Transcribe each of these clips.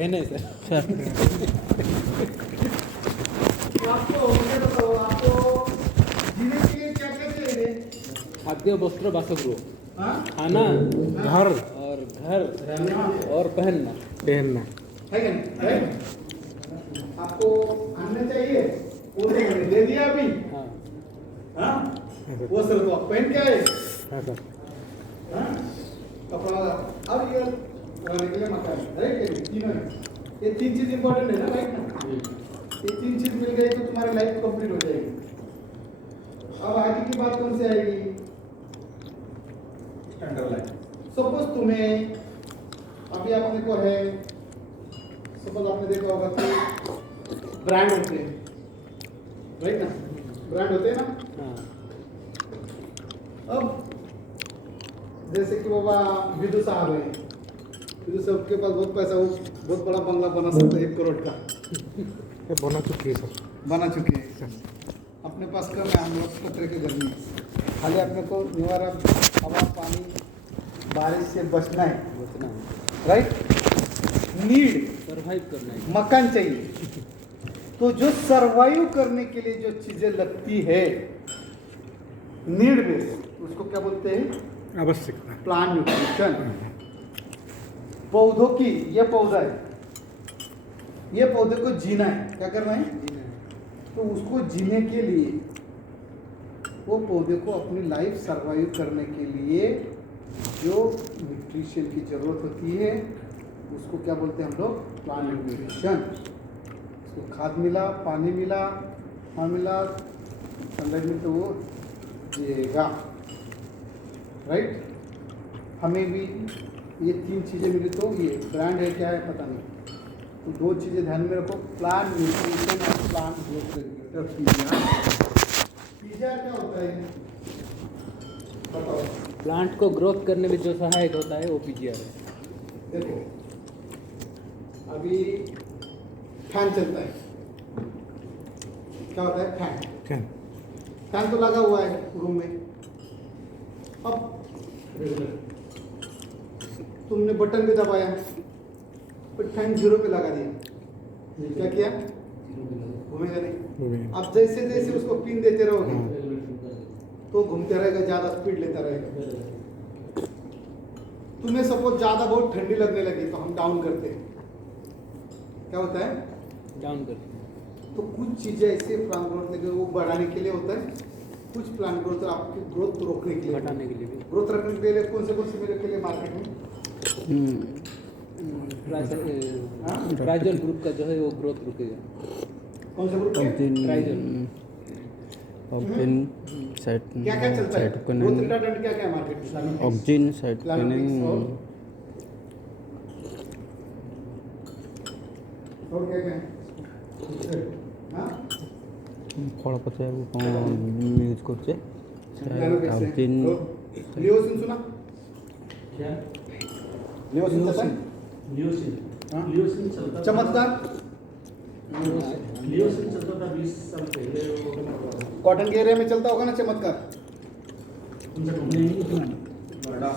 कहने से आपको मुझे बताओ, आपको जीने के लिए क्या क्या चाहिए? खाद्य वस्त्र बासगृह, हाँ? खाना घर और घर रहना और पहनना। पहनना है क्या नहीं? राइट? आपको अन्न चाहिए, वो तो मैंने दे दिया अभी। हाँ हाँ? वो सर तो आप पहन के आए। हाँ सर हाँ? कपड़ा अब ये रहने के लिए मकान, राइट? ये तीनों है। ये तीन चीज इंपॉर्टेंट है ना, राइट ना? ये तीन चीज मिल गई तो तुम्हारी लाइफ कंप्लीट हो जाएगी। अब आगे की बात कौन सी आएगी? Standard life. सपोज तुम्हें अभी आपने को है, सपोज आपने देखा होगा कि ब्रांड होते हैं, राइट ना? ब्रांड होते हैं ना? हाँ अब जैसे कि बाबा विदु साहब है, विदु साहब के पास बहुत पैसा, वो बहुत बड़ा बंगला बना सकता है 1 करोड़ का, ये बना चुकी है सर। बना चुके हैं। अपने पास कम है, हम लोग खतरे के घर में खाली अपने को निवारा हवा पानी बारिश से बचना है, बचना है, राइट? नीड सरवाइव करना है। मकान चाहिए। तो जो सरवाइव करने के लिए जो चीजें लगती है नीड बेस, उसको क्या बोलते हैं? आवश्यकता प्लांट न्यूट्रिशन। पौधों की, ये पौधा है, ये पौधे को जीना है, क्या करना है? तो उसको जीने के लिए, वो पौधे को अपनी लाइफ सरवाइव करने के लिए जो न्यूट्रिशन की जरूरत होती है उसको क्या बोलते हैं हम लोग? Plant nutrition. उसको खाद मिला, पानी मिला, हाँ मिला, सनलाइट में तो वो जिएगा, राइट? हमें भी ये तीन चीज़ें मिली तो ये ब्रांड है, क्या है पता नहीं। तो 2 चीज़ें ध्यान में रखो, प्लांट न्यूट्रिशन और प्लांट ग्रोथ रेगुलेटर। पीजीआर क्या होता है बताओ? प्लांट को ग्रोथ करने में जो सहायक होता है वो पीजीआर है। देखो अभी फैन चलता है, क्या होता है? फैन। फैन फैन तो लगा हुआ है रूम में। अब तुमने बटन भी दबाया, पर फैन 0 पे लगा दिया, क्या किया? घूमेगा नहीं। अब जैसे जैसे उसको पिन देते रहोगे तो घूमते रहेगा, ज्यादा स्पीड लेता रहेगा। तुम्हें सपोज ज्यादा बहुत ठंडी लगने लगी तो हम डाउन करते हैं, क्या होता है? डाउन कर। तो कुछ चीजें ऐसे प्लांट ग्रोथ लेके वो बढ़ाने के लिए होता है, कुछ प्लांट ग्रोथ आपकी ग्रोथ रोकने के लिए, घटाने के लिए भी। ग्रोथ रखने के लिए कौन से मिले के लिए मार्केट में? ट्राइजल ग्रुप का जो है वो ग्रोथ रुकेगा। कौन से ग्रुप है? ट्राइजल ऑक्जिन क्या क्या चलता है? ग्रोथ रिटार्डेंट क्या क्या है मार्केट में? ऑक्जिन साइटोकिनिन और क्या क्या है? हाँ? फल पचार कौन यूज करछे ऑक्जिन लियोसिन सुना? क्या? लियोसिन चलता है? लियोसिन। हाँ? लियोसिन चलता था। चमत्कार लियोसिन चलता था 20 साल पहले। वो कॉटन के एरिया में चलता होगा ना चमत्कार? कौन सा कंपनी? नहीं सुना।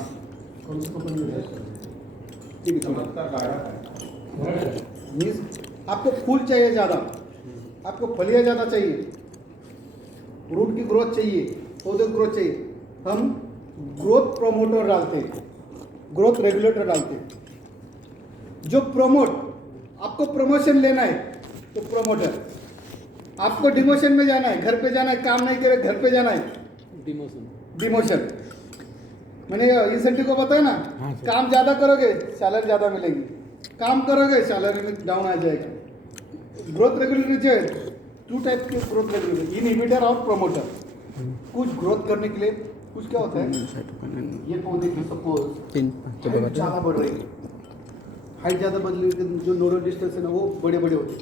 कौन सा कंपनी में? मीन्स आपको फूल चाहिए ज़्यादा, आपको फलियाँ ज़्यादा चाहिए, रूट की ग्रोथ चाहिए, पौधे की ग्रोथ चाहिए, हम ग्रोथ प्रोमोटर डालते हैं, ग्रोथ रेगुलेटर डालते हैं। जो प्रमोट, आपको प्रमोशन लेना है तो प्रमोटर, आपको डिमोशन में जाना है, घर पे जाना है, काम नहीं करे घर पे जाना है, डिमोशन। डिमोशन। मैंने इंसेंटिव को बताया ना, हाँ सर। काम ज़्यादा करोगे सैलरी ज़्यादा मिलेगी, काम करोगे सैलरी में डाउन आ जाएगा। ग्रोथ रेगुलेटर जो है 2 टाइप के ग्रोथ रेगुलेटर, इनहिबिटर और प्रमोटर। कुछ ग्रोथ करने के लिए कुछ क्या होता है, साइटोकिनिन ये पौधे की सपोज 3 हाइट ज़्यादा बढ़ रही है, हाइट ज़्यादा बढ़ रही है, जो नोडल डिस्टेंस है ना वो बड़े बड़े होते हैं,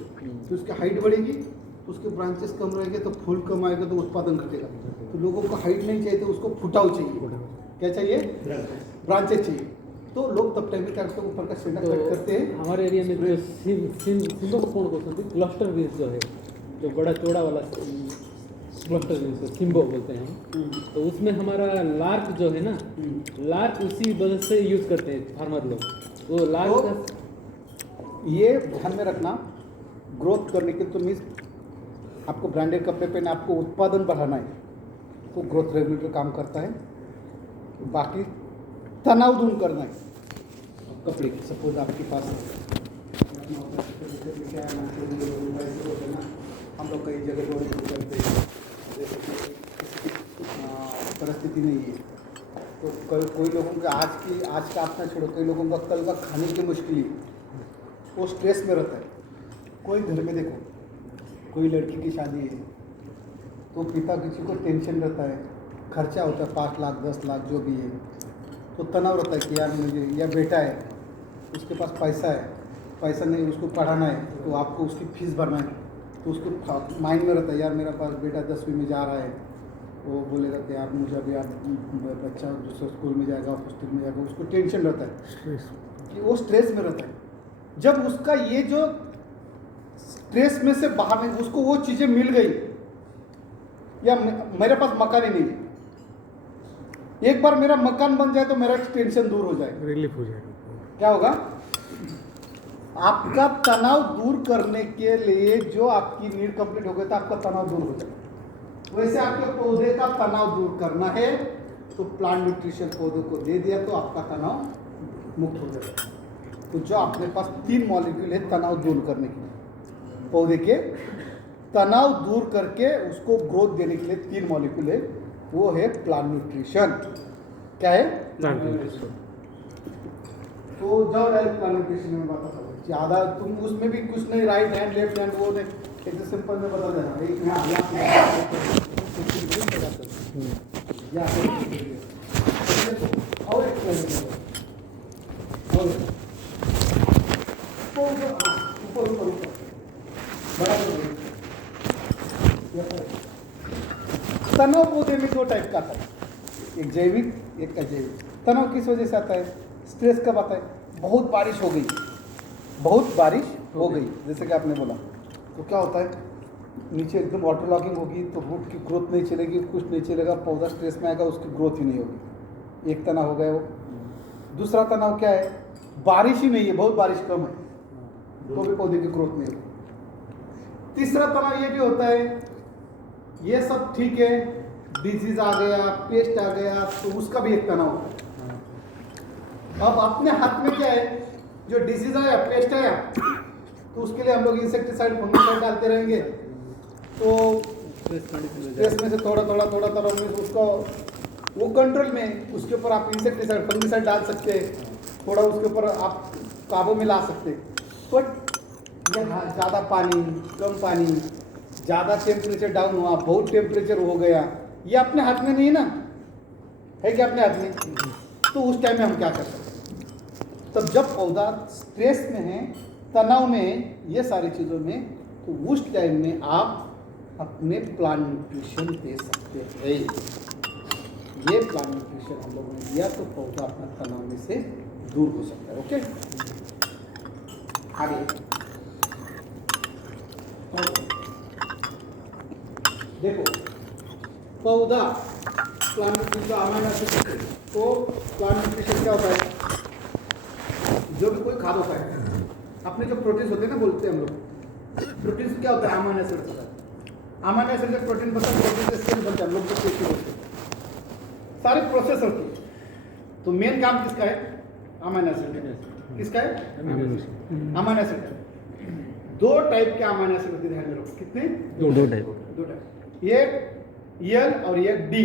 तो उसकी हाइट बढ़ेगी तो उसके ब्रांचेस कम रहेंगे तो फूल कम आएगा तो उत्पादन घटेगा। तो लोगों को हाइट नहीं चाहिए तो उसको फुटाव चाहिए, क्या चाहिए? ब्रांचेस चाहिए। तो लोग तब टाइम में क्या करते हैं, ऊपर का सेंटर कट करते हैं। हमारे एरिया में जो सिंबो को कौन बोलते हैं? क्लस्टर बीन्स जो है, जो बड़ा चौड़ा वाला क्लस्टर बीन्स सिंबो बोलते हैं हम। तो उसमें हमारा लार्क जो है ना, लार्क उसी वजह से यूज करते हैं फार्मर लोग। वो लार्क का ये ध्यान में रखना, ग्रोथ करने के तो मीन्स आपको ब्रांडेड कपड़े पहने, आपको उत्पादन बढ़ाना है तो ग्रोथ रेगुलेटर काम करता है। बाकी तनाव दूर करना है कपड़े की। सपोज आपके पास हम लोग कई जगह दौड़ करते हैं, जैसे कि किसी की परिस्थिति नहीं है तो कोई लोगों का आज का अपना छोड़ो, कई लोगों का कल का खाने की मुश्किल है, वो स्ट्रेस में रहता है। कोई घर में देखो, कोई लड़की की शादी है तो पिता किसी को टेंशन रहता है, खर्चा होता है 5 लाख 10 लाख जो भी है, तो तनाव रहता है कि यार मुझे, या बेटा है उसके पास पैसा नहीं, उसको पढ़ाना है तो आपको उसकी फीस भरना है, तो उसको माइंड में रहता है यार मेरा पास बेटा 10वीं में जा रहा है, वो बोलेगा कि यार मुझे अभी आप बच्चा दूसरे स्कूल में जाएगा, हॉस्टल में जाएगा, उसको टेंशन रहता है कि वो स्ट्रेस में रहता है। जब उसका ये जो स्ट्रेस में से बाहर नहीं, उसको वो चीज़ें मिल गई, या मेरे पास मकान ही नहीं है, एक बार मेरा मकान बन जाए तो मेरा टेंशन दूर हो जाएगा, रिलीफ हो जाएगा। क्या होगा? आपका तनाव दूर करने के लिए जो आपकी नीड कंप्लीट हो गई तो आपका तनाव दूर हो जाएगा। वैसे आपके पौधे का तनाव दूर करना है तो प्लांट न्यूट्रिशन पौधे को दे दिया तो आपका तनाव मुक्त हो जाएगा। तो जो अपने पास 3 मॉलिक्यूल है तनाव दूर करने के लिए, पौधे के तनाव दूर करके उसको ग्रोथ देने के लिए 3 मॉलिक्यूल है, वो है प्लांट न्यूट्रिशन। क्या है? Plant nutrition. तो जाओ डायरेक्ट प्लांट न्यूट्रिशन में बता दो, ज़्यादा तुम उसमें भी कुछ नहीं, राइट हैंड लेफ्ट हैंड वो नहीं, एकदम सिंपल में बता देना। एक और एक ऊपर बड़ा तनाव पौधे में 2 टाइप का आता है, एक जैविक एक अजैविक। तनाव किस वजह से आता है? स्ट्रेस कब आता है? बहुत बारिश हो गई, जैसे कि आपने बोला, तो क्या होता है नीचे एकदम वाटर लॉगिंग होगी तो रूट की ग्रोथ नहीं चलेगी, कुछ नहीं चलेगा, पौधा स्ट्रेस में आएगा, उसकी ग्रोथ ही नहीं होगी। एक तनाव हो गया वो। दूसरा तनाव क्या है? बारिश ही नहीं है, बहुत बारिश कम है तो भी पौधे की ग्रोथ नहीं होगी। तीसरा तनाव ये भी होता है, ये सब ठीक है, डिजीज आ गया, पेस्ट आ गया, तो उसका भी एक तनाव होता है। अब अपने हाथ में क्या है, जो डिजीज आया, पेस्ट आया, तो उसके लिए हम लोग इंसेक्टिसाइड फंगिसाइड डालते रहेंगे, तो स्ट्रेस में से थोड़ा उसको वो कंट्रोल में, उसके ऊपर आप इंसेक्टिसाइड फंगिसाइड डाल सकते हैं, थोड़ा उसके ऊपर आप काबू में ला सकते हैं। बट ज़्यादा पानी, कम पानी, ज़्यादा टेम्परेचर डाउन हुआ, बहुत टेम्परेचर हो गया, ये अपने हाथ में नहीं है ना, है क्या अपने हाथ में? तो उस टाइम में हम क्या कर सकते हैं? तब जब पौधा स्ट्रेस में है, तनाव में है, ये सारी चीज़ों में, तो उस टाइम में आप अपने प्लांट न्यूट्रिशन दे सकते हैं। ये प्लांट न्यूट्रिशन हम लोगों ने दिया तो पौधा अपना तनाव में से दूर हो सकता है। ओके, आगे देखो, पौधा प्लांट न्यूट्रिशन अमीनो एसिड, तो प्लांट न्यूट्रिशन क्या होता है? जो भी कोई खाद होता है, अपने जो प्रोटीन होते हैं ना, बोलते हैं हम लोग, प्रोटीन क्या होता है? अमीनो एसिड होता है। अमीनो एसिड से प्रोटीन बनता है, प्रोटीन से सेल बनता है, लोग तो बोलते हैं, सारी प्रोसेस होती है। तो मेन काम किसका है? Amino acid. किसका है? Amino acid. 2 टाइप के अमीनो एसिड होते हैं, ध्यान में रखो। कितने? 2 टाइप। 2 टाइप, एक एल और एक डी।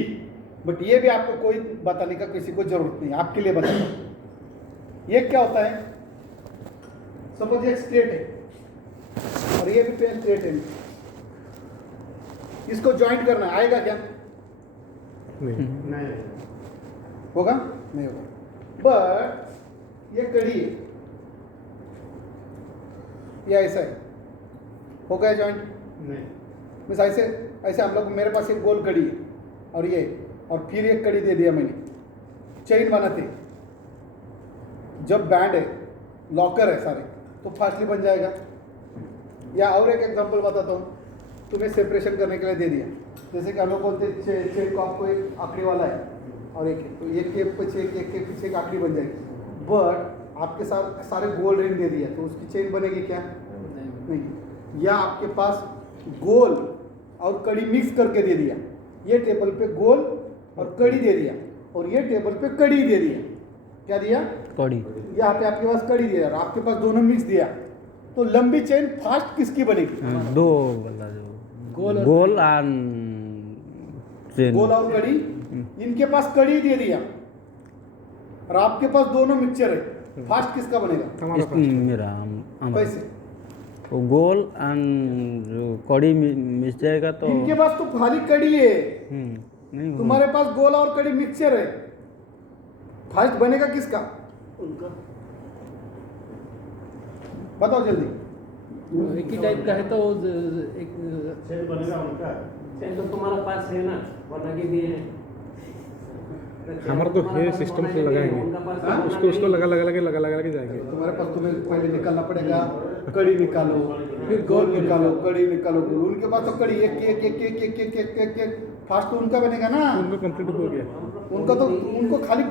बट ये भी आपको कोई बताने का किसी को जरूरत नहीं, आपके लिए बताता हूं। ये क्या होता है? सपोज एक स्ट्रेट है और ये भी पेन स्ट्रेट है, इसको ज्वाइंट करना आएगा क्या? नहीं होगा? नहीं होगा। बट ये कड़ी है, ये ऐसा है, हो गया ज्वाइंट? नहीं बस ऐसे हम लोग, मेरे पास एक गोल कड़ी है और ये, और फिर एक कड़ी दे दिया मैंने, चेन बनाते, जब बैंड है, लॉकर है सारे, तो फास्टली बन जाएगा। या और एक एग्जांपल बताता हूँ, तुम्हें सेपरेशन करने के लिए दे दिया, जैसे कि हम लोग बोलते हैं चेन को आपको एक आखिरी वाला है और एक है, तो एक के पीछे एक के पीछे एक आखिरी बन जाएगी। बट आपके साथ सारे गोल्ड रिंग दे दिया तो उसकी चेन बनेगी क्या? नहीं। या आपके पास गोल और कड़ी मिक्स करके दे दिया, ये टेबल पे गोल और कड़ी दे दिया और ये टेबल पे कड़ी दे दिया, क्या दिया? कड़ी। यहाँ पे आपके पास कड़ी दिया और आपके पास दोनों मिक्स दिया, तो लंबी चेन फास्ट किसकी बनेगी? दो वाला जो गोल और गोल एंड चेन। गोल और कड़ी। इनके पास कड़ी दे दिया और आपके पास दोनों मिक्सचर है, फास्ट किसका बनेगा? हमारा इस मेरा कैसे? तो गोल एंड जो कड़ी मिस जाएगा तो इनके पास तो खाली कड़ी है, नहीं वो- तुम्हारे पास गोल और कड़ी मिक्सचर है, फास्ट बनेगा किसका? उनका बताओ जल्दी। एक ही टाइप का है तो एक चेन बनेगा उनका। चेन तो तुम्हारा पास है ना, बना के दिए हैं। हमारा तो ये सिस्टम से लगाएंगे, उसको लगा के जाएंगे। तुम्हारे पास तुम्हें पहले निकालना पड़ेगा, कड़ी निकालो, फिर गोल निकालो, कड़ी निकालो, गोल। उनके पास तो कड़ी एक एक एक एक एक एक एक एक एक फास्ट तो उनका बनेगा ना। उनको कंप्लीट हो गया। उनका तो उनको खाली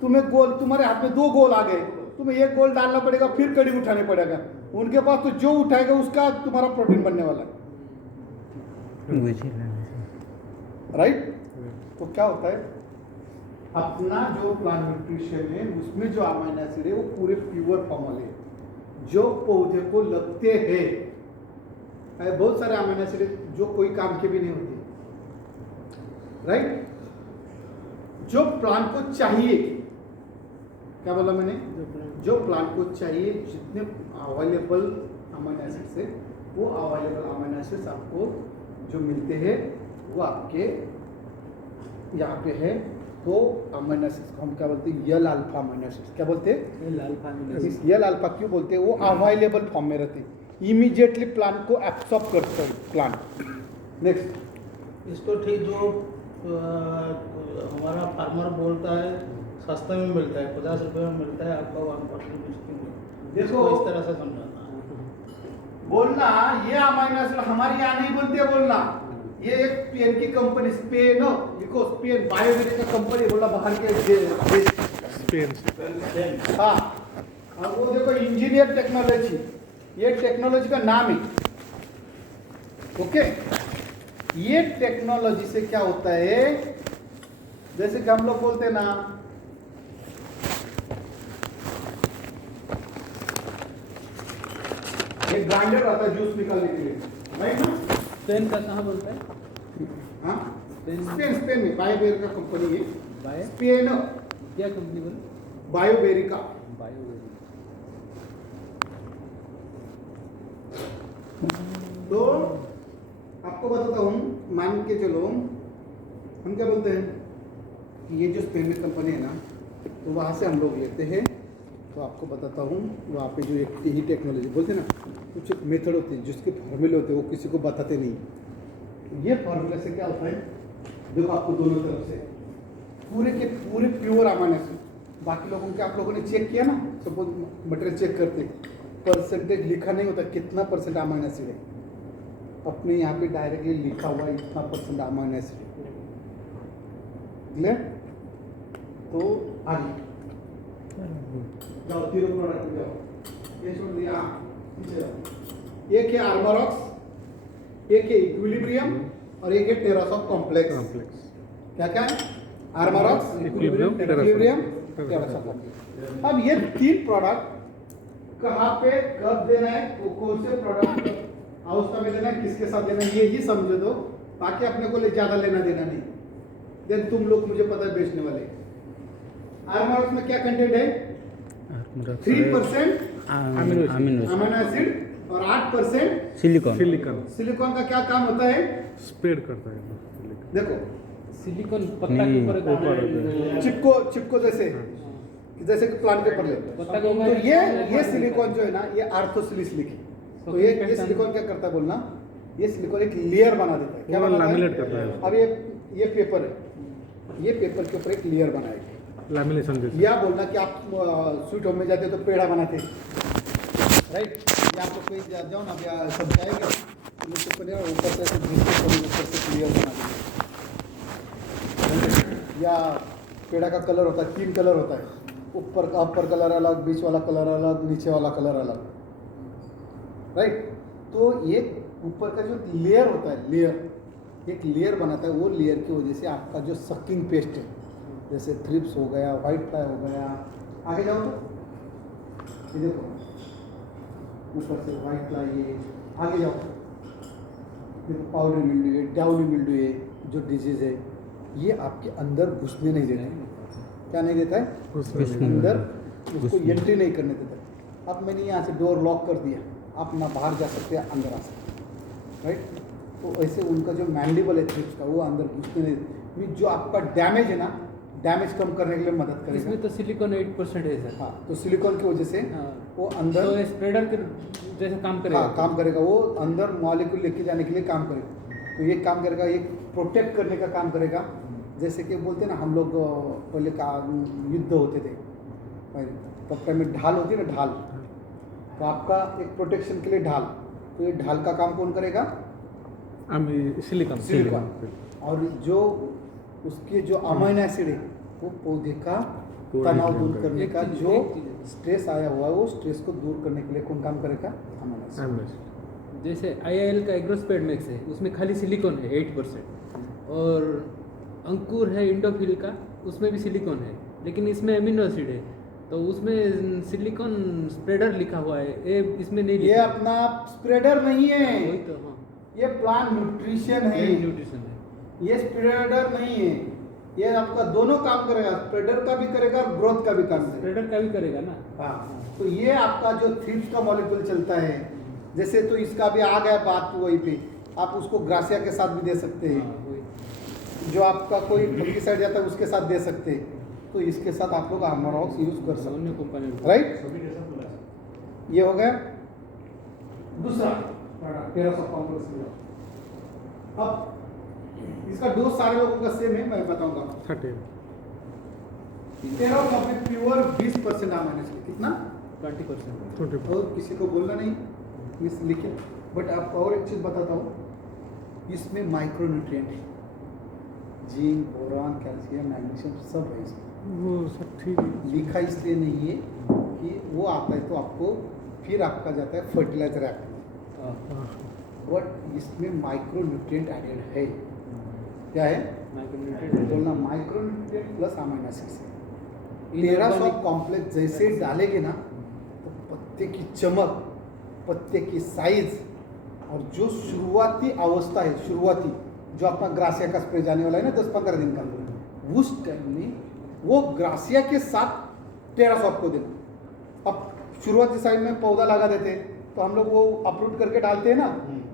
तुम्हें गोल, तुम्हारे हाथ में दो गोल आ गए, तुम्हें एक गोल डालना पड़ेगा, फिर कड़ी उठाने पड़ेगा। उनके पास तो जो उठाएगा उसका तुम्हारा प्रोटीन बनने वाला है, वही चीज़ है। राइट? तो क्या होता है, अपना जो प्लांट न्यूट्रिशन है उसमें जो अमीनो एसिड है वो पूरे प्योर फॉर्म वाले हैं, जो पौधे को लगते हैं। बहुत सारे अमीनो एसिड है जो कोई काम के भी नहीं होते, राइट? जो प्लांट को चाहिए, क्या बोला मैंने? जो प्लांट को चाहिए, जितने अवेलेबल अमीनो एसिड्स है वो अवेलेबल अमीनो एसिड्स आपको जो मिलते हैं वो आपके यहाँ पे है। तो अमीनो एसिड्स को हम क्या बोलते हैं? यल अल्फा अमीनो एसिड्स। क्या बोलते हैं? लाल पानी इस यल अल्फा क्यों बोलते हैं? वो अवेलेबल फॉर्म में रहते हैं, इमीडिएटली प्लांट को एब्सॉर्ब करते हैं प्लांट। नेक्स्ट, इसको ठीक जो हमारा फार्मर बोलता है सस्ते में मिलता है, 50 रुपये में मिलता है, आपका 1% डिस्काउंट। देखो, इसको इस तरह से समझाना है। बोलना ये अमीनो एसिड हमारे यहाँ नहीं बोलते बोलना। ये एक स्पेन की कंपनी, स्पेन लिखो, स्पेन बायोमेडिका कंपनी, बोला बाहर के देश। स्पेन से। हाँ, और वो देखो इंजीनियर टेक्नोलॉजी, ये टेक्नोलॉजी का नाम है। ओके, ये टेक्नोलॉजी से क्या होता है, जैसे कि हम लोग बोलते हैं ना, एक ग्राइंडर आता है जूस निकालने के लिए, राइट ना? स्पेन का कहाँ बोलता है? हाँ, स्पेन में बायोबेरिका कंपनी है। बायो स्पेन, क्या कंपनी बोले? बायोबेरिका। बायो तो आपको बताता हूँ, मान के चलो, हम क्या बोलते हैं कि ये जो स्पेन में कंपनी है ना, तो वहाँ से हम लोग लेते हैं। तो आपको बताता हूँ, वहाँ पे जो एक यही टेक्नोलॉजी बोलते हैं ना, कुछ मेथड होते हैं जिसके फॉर्मूले होते हैं, वो किसी को बताते नहीं। ये फॉर्मूले से क्या होता है, देखो आपको दोनों तरफ से पूरे के पूरे प्योर अमीनो एसिड। बाकी लोगों के आप लोगों ने चेक किया ना, सपोज मटेरियल चेक करते, परसेंटेज लिखा नहीं होता कितना परसेंट अमीनो एसिड है, अपने यहाँ पे डायरेक्टली लिखा हुआ इतना परसेंट अमीनो एसिड है। क्लियर? तो आगे जाओ, तीनों प्रोडक्ट में जाओ, ये छोड़ दिया, पीछे जाओ। एक है आर्मरॉक्स, एक है इक्विलिब्रियम और एक है टेरासॉफ कॉम्प्लेक्स। क्या क्या है? आर्मरॉक्स, इक्विलिब्रियम, इक्विलिब्रियम, टेरासॉफ कॉम्प्लेक्स। अब ये तीन प्रोडक्ट कहाँ पे कब देना है, कौन से प्रोडक्ट अवस्था में देना है, किसके साथ देना है, ये ही समझ दो, ताकि अपने को ज़्यादा लेना देना नहीं। देन तुम लोग मुझे पता है बेचने वाले। आर्मरॉक्स में क्या कंटेंट है? 3% अमीनो एसिड और 8% सिलिकॉन। सिलिकॉन का क्या काम होता है? स्प्रेड करता है। देखो, सिलिकॉन पत्ता के ऊपर चिपको जैसे कि प्लांट के ऊपर ले। पत्ता के तो ऊपर ये सिलिकॉन जो है ना, ये आर्थोसिलिसिलिक है। तो ये सिलिकॉन क्या करता है बोलना, ये सिलिकॉन एक लेयर बना देता है। क्या वो बनाता लैमिनेट करता है। अब ये पेपर है, ये पेपर के ऊपर एक लेयर बनाएगा। लैमिनेशन जैसे। या बोलना कि आप स्वीट होम में जाते तो पेड़ा बनाते, राइट? या आप लोग कहीं जाओ ना, या सब जाएंगे तो ऊपर से ऊपर से क्लियर बना देंगे। या पेड़ा का कलर होता है, 3 कलर होता है, ऊपर का अपर कलर अलग, बीच वाला कलर अलग, नीचे वाला कलर अलग, राइट। तो ये ऊपर का जो लेयर होता है, लेयर एक लेयर बनाता है, वो लेयर की वजह से आपका जो सकिंग पेस्ट है, जैसे थ्रिप्स हो गया, वाइट फ्लाई हो गया, आगे जाओ तो ये देखो ऊपर से वाइट फ्लाई है, आगे जाओ देखो पाउडर मिल्ड्यू है, डाउनी मिल्ड्यू है, जो डिजीज है ये आपके अंदर घुसने नहीं देता है। क्या नहीं देता है? अंदर उसको एंट्री नहीं करने देता है। अब मैंने यहाँ से डोर लॉक कर दिया, आप ना बाहर जा सकते हैं अंदर आ सकते हैं, राइट। तो ऐसे उनका जो मैंडिबल है थ्रिप्स का, वो अंदर घुसने नहीं देता। मीन जो आपका डैमेज है ना, डैमेज कम करने के लिए मदद करेगा। इसमें तो सिलिकॉन 8% है सर। हाँ, तो सिलिकॉन की वजह से हाँ। वो अंदर तो स्प्रेडर के जैसे काम करेगा। हाँ, काम करेगा, वो अंदर मॉलिक्यूल लेके जाने के लिए काम करेगा। तो ये काम करेगा, ये प्रोटेक्ट करने का काम करेगा। जैसे कि बोलते हैं ना, हम लोग पहले का युद्ध होते थे पहले, तब टाइम में ढाल होती है ना, ढाल, तो आपका एक प्रोटेक्शन के लिए ढाल, तो ये ढाल का काम कौन करेगा? सिलिकॉन। सिलिकॉन। और जो उसके जो अमाइनो एसिड है, वो पौधे का तनाव दूर करने का, जो स्ट्रेस आया हुआ है वो स्ट्रेस को दूर करने के लिए कौन काम करेगा? Amino acid. जैसे IIL का एग्रोस्पेड मैक्स है, उसमें खाली सिलिकॉन है 8%, और अंकुर है इंडोफिल का, उसमें भी सिलिकॉन है, लेकिन इसमें अमीनो एसिड है, तो उसमें सिलिकॉन स्प्रेडर लिखा हुआ है, ये इसमें नहीं ये लिखा। अपना स्प्रेडर नहीं है, वही तो, हाँ, ये प्लांट न्यूट्रिशन है, न्यूट्रिशन है। ये स्प्रेडर नहीं है। ये आपका दोनों काम करेगा, स्प्रेडर का भी करेगा और ग्रोथ का भी काम करेगा। स्प्रेडर का भी करेगा ना। हाँ, तो ये आपका जो थ्रिप्स का मॉलिक्यूल चलता है, जैसे तो इसका भी आ गया बात वही पे, आप उसको ग्रासिया के साथ भी दे सकते हैं, हाँ, वही। जो आपका कोई फंगिसाइड जाता है उसके साथ दे सकते हैं। तो इसके साथ आप लोग आर्मोरॉक्स यूज कर सकते दोनों हैं, कंपोनेंट। राइट। ये हो गया दूसरा 1300 कॉम्प्लेक्स। अब इसका डोज सारे लोगों का सेम है, मैं बताऊंगा। 30 1300 में प्योर 20% अमाइनो एसिड, कितना? 20%। 20। और किसी को बोलना नहीं, मिस लिखे। बट आपको और एक चीज़ बताता हूँ, इसमें माइक्रो न्यूट्रिएंट है, जिंक, बोरान, कैल्शियम, मैग्नीशियम सब है इसमें। वो सब ठीक है। लिखा इसलिए नहीं है कि वो आता है तो आपको फिर आपका जाता है फर्टिलाइजर एक्ट में, बट इसमें माइक्रो न्यूट्रिएंट एडेड है। क्या है? माइक्रोन्यूट्रिएंट बोलना micro nutrient plus amino acids है। 1300 कॉम्प्लेक्स जैसे डालेंगे ना, तो पत्ते की चमक, पत्ते की साइज, और जो शुरुआती अवस्था है, शुरुआती जो अपना ग्रासिया का स्प्रे जाने वाला है ना 10-15 दिन का, उस टाइम में वो ग्रासिया के साथ 1300 आपको देना। अब शुरुआती साइड में पौधा लगा देते हैं, तो हम लोग वो अपरूट करके डालते हैं ना,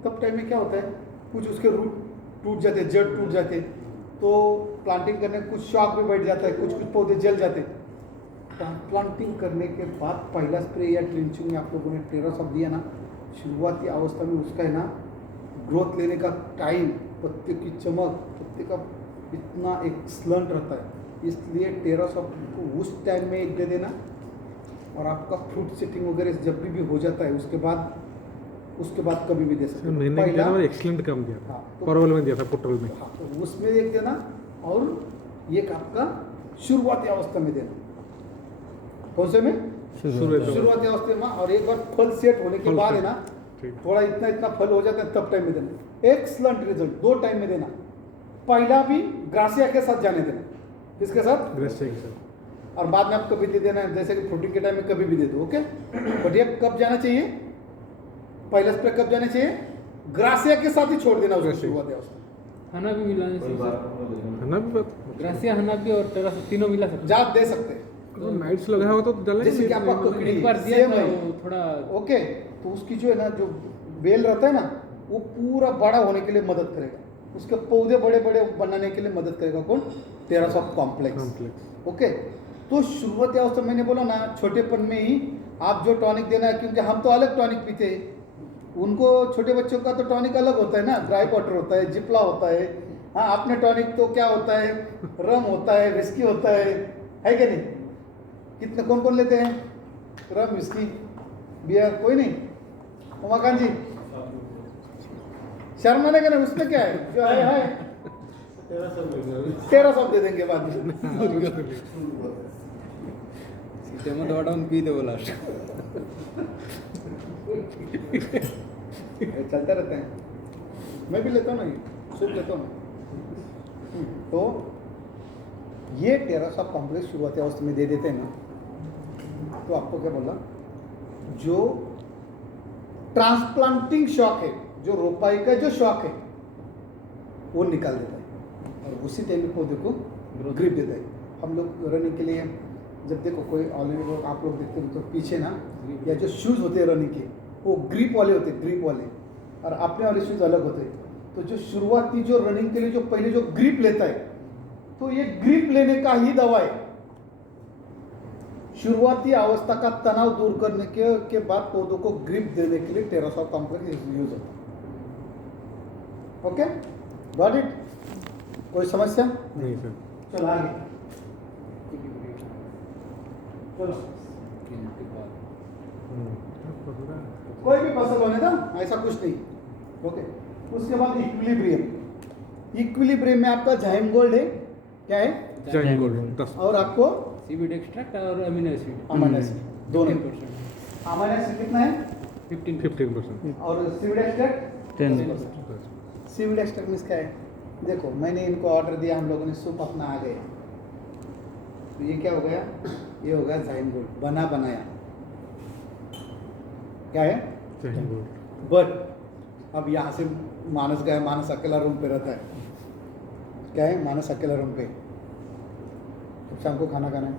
तब टाइम में क्या होता है, कुछ उसके रूट टूट जाते, जड़ टूट जाते, तो प्लांटिंग करने कुछ शॉक भी बैठ जाता है, कुछ कुछ पौधे जल जाते। प्लांटिंग करने के बाद पहला स्प्रे या ट्रिंचिंग में आप लोगों ने 1300 दिया ना, शुरुआती अवस्था में उसका है ना ग्रोथ लेने का टाइम, पत्ते की चमक, पत्ते का इतना एक्सलेंट रहता है, इसलिए 1300 को उस टाइम में एक दे देना। और आपका फ्रूट सेटिंग वगैरह जब भी हो जाता है उसके बाद कभी भी दे सकते हो। मैंने पहला एक्सलेंट काम दिया था, हाँ, तो- परवल में दिया था, पुटल में। हाँ, तो उसमें एक देना, और एक आपका शुरुआती अवस्था में देना। कौन से में? शुरुआती अवस्था में। और एक बार फल सेट होने के फल बाद सेट, है ना, ठीक। थोड़ा इतना फल हो जाता है, तब टाइम में देना। एक्सलेंट रिजल्ट 2 टाइम में देना। पहला भी ग्रासिया के साथ जाने देना। किसके साथ? ग्रेस के साथ। और बाद में आप कभी दे देना, जैसे कि प्रोटीन के टाइम में कभी भी दे दो, ओके। बट ये कब जाना चाहिए? पहला स्प्रे कब जाना चाहिए? ग्रासिया के साथ ही छोड़ देना उसको ग्रासिया। शुरुआती अवस्था। हना भी मिलाने से है ना भी बात। ग्रासिया, हना भी और 1300 तीनों मिला सकते जाप दे सकते हैं। तो नाइट्स लगा हुआ तो डालेंगे। जैसे कि आपका हैं। ककड़ी एक बार दिया सेम था है, वो थोड़ा ओके। तो उसकी जो है ना, जो बेल रहता है ना, वो पूरा बड़ा होने के लिए मदद करेगा, उसके पौधे बड़े बड़े बनाने के लिए मदद करेगा। कौन? 1300 कॉम्प्लेक्स, ओके। तो शुरुआती अवस्था मैंने बोला ना, छोटेपन में ही आप जो टॉनिक देना है, क्योंकि हम तो अलग टॉनिक पीते हैं, उनको छोटे बच्चों का तो टॉनिक अलग होता है ना, ड्राई वाटर होता है, जिपला होता है। हाँ, आपने टॉनिक तो क्या होता है, रम होता है, विस्की होता है कि नहीं? कितने कौन कौन लेते हैं? रम, विस्की, बियर, कोई नहीं? उमाकांत जी शर्माने का नहीं, उसमें क्या है, जो है 1300 दे देंगे बाद में। त्यामध्ये वाटावून पी दे बोला ये चलता रहता है, मैं भी लेता हूँ ना, सूप लेता हूँ ना। तो ये टेरासा कॉम्प्लेक्स शुरुआती अवस्था में दे देते हैं ना, तो आपको क्या बोला, जो ट्रांसप्लांटिंग शॉक है, जो रोपाई का जो शॉक है वो निकाल देता है और उसी टाइम में पौधे को ग्रिप देता है। हम लोग रनिंग के लिए जब देखो कोई ऑलरेडी आप लोग देखते हो तो पीछे ना या जो शूज़ होते हैं रनिंग के वो ग्रिप वाले होते हैं, ग्रिप वाले, और अपने वाले शूज़ अलग होते हैं। तो जो शुरुआती जो रनिंग के लिए जो पहले जो ग्रिप लेता है, तो ये ग्रिप लेने का ही दवा है। शुरुआती अवस्था का तनाव दूर करने के बाद पौधों को ग्रिप देने के लिए टेरासा कॉम्प्लेक्स यूज होता है। Okay, got it? कोई समस्या? नहीं सर। चलो आगे, चलो कोई भी फसल होने ना, ऐसा कुछ नहीं। ओके, उसके बाद इक्विलिब्रियम। इक्विलिब्रियम में आपका जाइम गोल्ड है, क्या है? जैन गोल्ड 10 और आपको सीवीड एक्सट्रैक्ट और अमीनो एसिड अमाइनो एसिड दोनों। 10%, अमाइनो एसिड कितना है? 15%। और seaweed extract 10%। Seaweed extract means क्या है? देखो मैंने इनको ऑर्डर दिया, हम लोगों ने सूप अपना आ गए, तो ये क्या हो गया? ये हो गया जाइम गोल्ड, बना बनाया, क्या है? जैन गोल्ड। बट अब यहाँ से मानस गया, मानस अकेला रूम पे रहता है, क्या है? मानस अकेला रूम पे, अब शाम को खाना खाना है,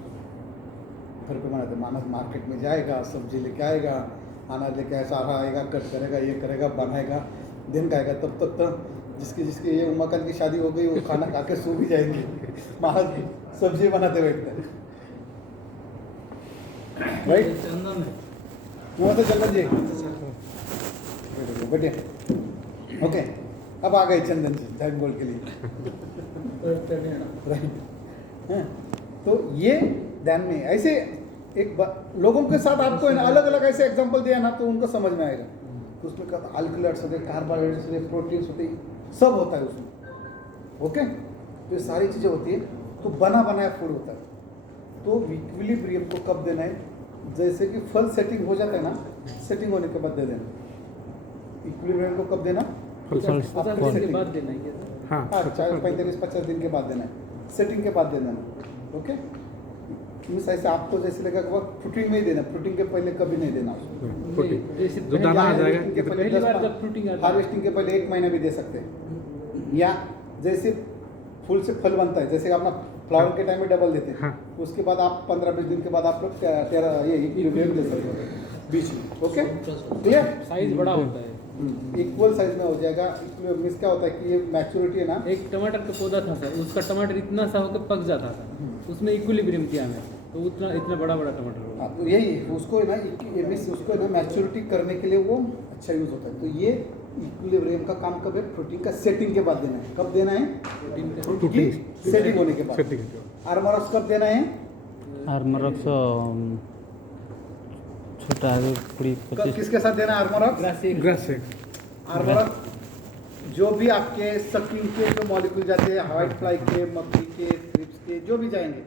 घर पे बनाते। मानस मार्केट में जाएगा, सब्जी लेके आएगा, अनाज लेके आया, सारा आएगा, कट करेगा, ये करेगा, बनाएगा, दिन खाएगा। तब तक तो जिसकी ये उमाकाल की शादी हो गई वो खाना खा के सो भी जाएंगे, मानस सब्जी बनाते बैठते हैं, राइट? चंदन है नमस्ते चंदन जी, बैठे। ओके, अब आ गए चंदन जी जाइम गोल्ड के लिए, राइट? हाँ, तो ये ध्यान में ऐसे लोगों के साथ आपको अलग अलग ऐसे एग्जांपल दिया ना तो उनको समझ में आएगा। तो उसमें क्या अल्कलैट्स होते, कार्बोहाइड्रेट्स होते, प्रोटीन्स होते, सब होता है उसमें। ओके, तो ये सारी चीज़ें होती है, तो बना बनाया फूड होता है। तो इक्विलिब्रियम को कब देना है? जैसे कि फल सेटिंग हो जाता है ना, सेटिंग होने के बाद दे देना। इक्विलिब्रियम को कब देना? 50 दिन के बाद देना है क्या? हाँ, हाँ, 45-50 दिन के बाद देना है, सेटिंग के बाद देना है। ओके, मीन्स ऐसे आपको जैसे लगा कि फ्रूटिंग में ही देना, फ्रूटिंग के पहले कभी नहीं देना उसको। जैसे जो दाना आ जाएगा हार्वेस्टिंग के पहले पहली बार जब फ्रूटिंग आता है हार्वेस्टिंग के पहले 1 महीना भी दे सकते हैं, या जैसे फूल से फल बनता है, जैसे अपना फ्लावर के टाइम में डबल देते हैं, हाँ। उसके बाद आप 15-20 दिन के बाद आप लोग ये इक्विलिब्रियम दे सकते हो बीच में। Okay, clear? साइज बड़ा होता है। इक्वल साइज में हो जाएगा। मीन्स क्या होता है कि ये मैच्योरिटी है ना, एक टमाटर का पौधा था सर, उसका टमाटर इतना सा होकर पक जाता था, उसमें इक्विलिब्रियम किया मैं, तो उतना इतना बड़ा बड़ा टमाटर हो गया। हाँ, तो यही उसको है ना, उसको है ना मैच्योरिटी करने के लिए वो अच्छा यूज होता है। तो ये इक्विलिब्रियम का काम कब है? फ्रूटिंग का सेटिंग के बाद देना है। कब देना है? फ्रूट की सेटिंग होने के बाद। आर्मरॉक्स कब देना है? आर्मरॉक्स छोटा है 20-25। किसके साथ देना है आर्मरॉक्स? ग्रास से आर्मरॉक्स जो भी आपके सकिंग के जो मॉलिक्यूल जाते हैं, व्हाइट फ्लाई के, मक्खी के, थ्रिप्स के, जो भी जाएंगे,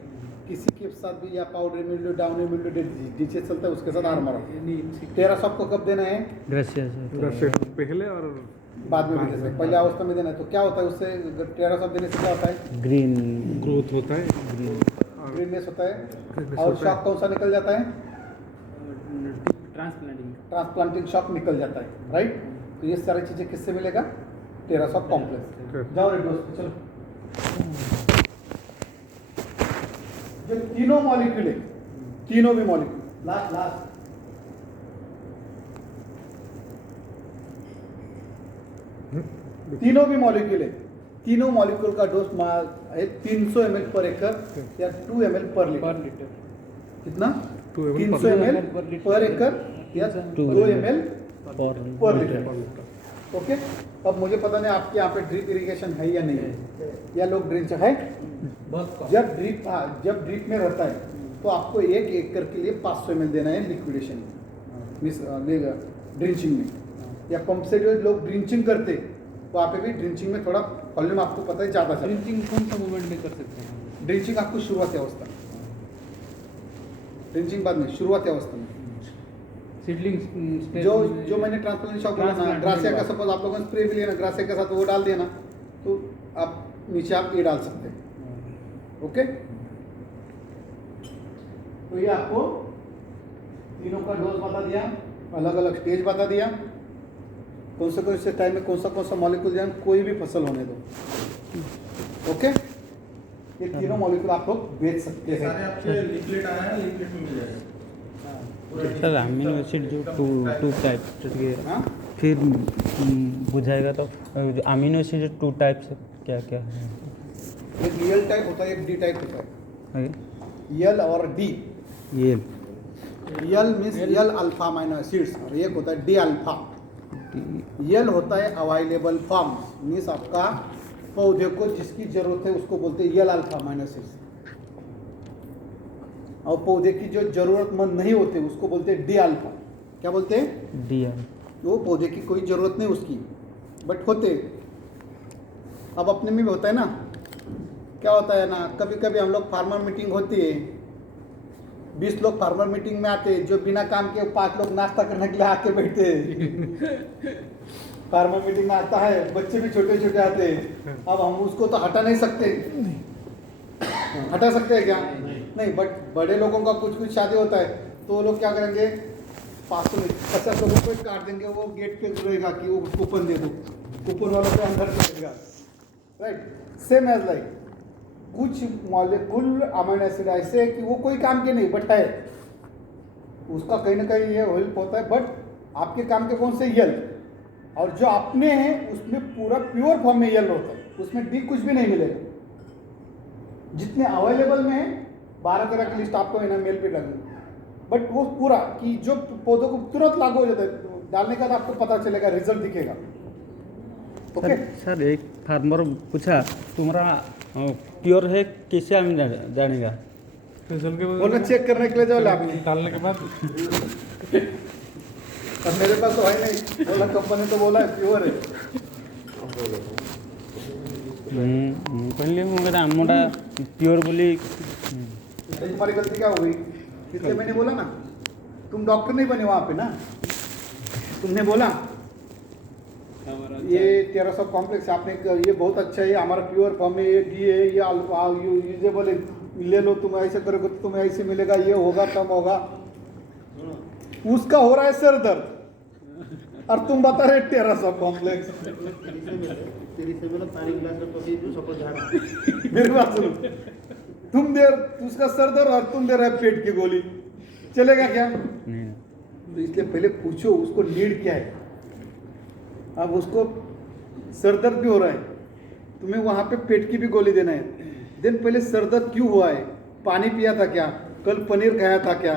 किसी के साथ भी, या पाउडर मिल्ड्यू, डाउनी मिल्ड्यू, नीचे चलता है, उसके साथ आर्मरॉक्स। टेरासा को कब देना है? ग्रेसियस ग्रास से पहले और बाद में भी दे सकते हैं, पहले अवस्था में देना है। तो क्या होता है उससे? टेरासा देने से क्या होता है? ग्रीन ग्रोथ होता है, ग्रीननेस होता है। Greenness और होता शॉक कौन सा निकल जाता है? ट्रांसप्लांटिंग ट्रांसप्लांटिंग शॉक निकल जाता है, राइट? तो ये सारी चीजें किससे मिलेगा? टेरासा कॉम्प्लेक्स। जाओ रे दोस्त, चलो। जो तीनों मॉलिक्यूल है, तीनों भी मॉलिक्यूल, लास्ट तीनों भी मॉलिक्यूल है, तीनों मॉलिक्यूल का डोज है 300 ml पर एकड़ या 2 ml पर लीटर। पर लीटर। कितना? 2 ml 300 ml पर एकड़ या 2 ml पर लीटर। ओके, अब मुझे पता नहीं आपके यहाँ पे ड्रिप इरिगेशन है या नहीं है, या लोग ड्रिंच है? जब ड्रिप में रहता है तो आपको 1 एकड़ के लिए 500 ml देना है लिक्विडेशन ड्रिंचिंग में, या पंप से जो लोग ड्रिंचिंग करते वहाँ पे भी ड्रिंचिंग में थोड़ा वॉल्यूम आपको पता है ज़्यादा चलता है। ड्रिंचिंग कौन सा मूवमेंट में कर सकते हैं? ड्रिंचिंग आपको शुरुआती अवस्था ड्रेंचिंग बाद में शुरुआती अवस्था में सीडलिंग स्टेज जो मैंने ट्रांसप्लांट शॉप बोला ना, Transplant ग्रासिया का होने सपोज आप लोगों ने स्प्रे भी लिया ना, ग्रासिया के साथ वो डाल दिया ना, तो आप नीचे आप ये डाल सकते हैं। ओके, तो ये आपको तीनों का डोज बता दिया, अलग अलग स्टेज बता दिया, कौन से टाइम में कौन सा मॉलिक्यूल देना, कोई भी फसल होने दो। ओके, ये तीनों मॉलिक्यूल आप लोग बेच सकते ये हैं। सारे आपके लिपलेट आया है, लिपलेट में मिल जाएगा। सर अमीनो एसिड जो टू टाइप के हाँ, फिर बुझाएगा तो अमीनो एसिड जो 2 टाइप से क्या क्या है? एक यल टाइप होता है, एक डी टाइप होता है। आगे यल और डी, ये यल मीन्स यल अल्फा अमीनो एसिड्स, और एक होता है डी अल्फा। यल होता है अवेलेबल फॉर्म, मीन्स आपका पौधे को जिसकी जरूरत है उसको बोलते हैं यल अल्फा अमीनो एसिड्स, और पौधे की जो जरूरतमंद नहीं होते उसको बोलते हैं डी अल्फा। क्या बोलते हैं? डी वो पौधे की कोई जरूरत नहीं उसकी, बट होते। अब अपने में भी होता है ना, क्या होता है ना, कभी कभी हम लोग फार्मर मीटिंग होती है, 20 लोग फार्मर मीटिंग में आते हैं, जो बिना काम के 5 लोग नाश्ता करने के लिए आके बैठते हैं। फार्मर मीटिंग में आता है, बच्चे भी छोटे छोटे आते हैं, अब हम उसको तो हटा नहीं सकते। हटा सकते हैं क्या? नहीं, बट बड़े लोगों का कुछ शादी होता है तो वो लोग क्या करेंगे, 50 लोगों को काट देंगे, वो गेट पे रहेगा कि वो कूपन दे दो, कूपन वालों को अंदर चलेगा। राइट, सेम एज लाइक कुछ मॉलिक्यूल अमीनो एसिड ऐसे है कि वो कोई काम के नहीं, बट है उसका कहीं ना कहीं ये हेल्प होता है, बट आपके काम के कौन से यल, और जो अपने हैं उसमें पूरा प्योर फॉर्म में यल होता है, उसमें डी कुछ भी नहीं मिलेगा। जितने अवेलेबल में है 12 तरह की लिस्ट आपको है ना मेल पे डालनी, बट वो पूरा कि जो पौधों को तुरंत लागू हो जाता है, डालने के बाद आपको पता चलेगा, रिजल्ट दिखेगा। ओके सर एक फार्मर पूछा तुम्हारा प्योर है कैसे हम जानेगा? रिजल्ट के बोला चेक करने के लिए जाओ लैब में, डालने के बाद अब मेरे पास तो है नहीं, बोला कंपनी तो बोला है प्योर है। कहली मेरा आमटा प्योर बोली तुम्हारी गलती क्या हो गई? इसलिए मैंने बोला ना, तुम डॉक्टर नहीं बने वहाँ पे ना, तुमने बोला ये 1300 कॉम्प्लेक्स आपने ये बहुत अच्छा है, हमारा प्योर फॉर्म है, ये डी है, ये अल्फा यूजेबल है, ले लो, तुम ऐसे करोगे तो तुम्हें ऐसे मिलेगा, ये होगा कम होगा। उसका हो रहा है सर दर्द और तुम बता रहे 1300 कॉम्प्लेक्स। तेरी से बोला पानी गिलास में पसी जो सपोज झाड़। मेरी बात सुनो, तुम दे उसका सर दर्द और तुम दे रहे पेट की गोली, चलेगा क्या? नहीं तो इसलिए पहले पूछो उसको नीड क्या है। अब उसको सर दर्द भी हो रहा है, तुम्हें वहाँ पे पेट की भी गोली देना है, देन पहले सर दर्द क्यों हुआ है, पानी पिया था क्या, कल पनीर खाया था क्या,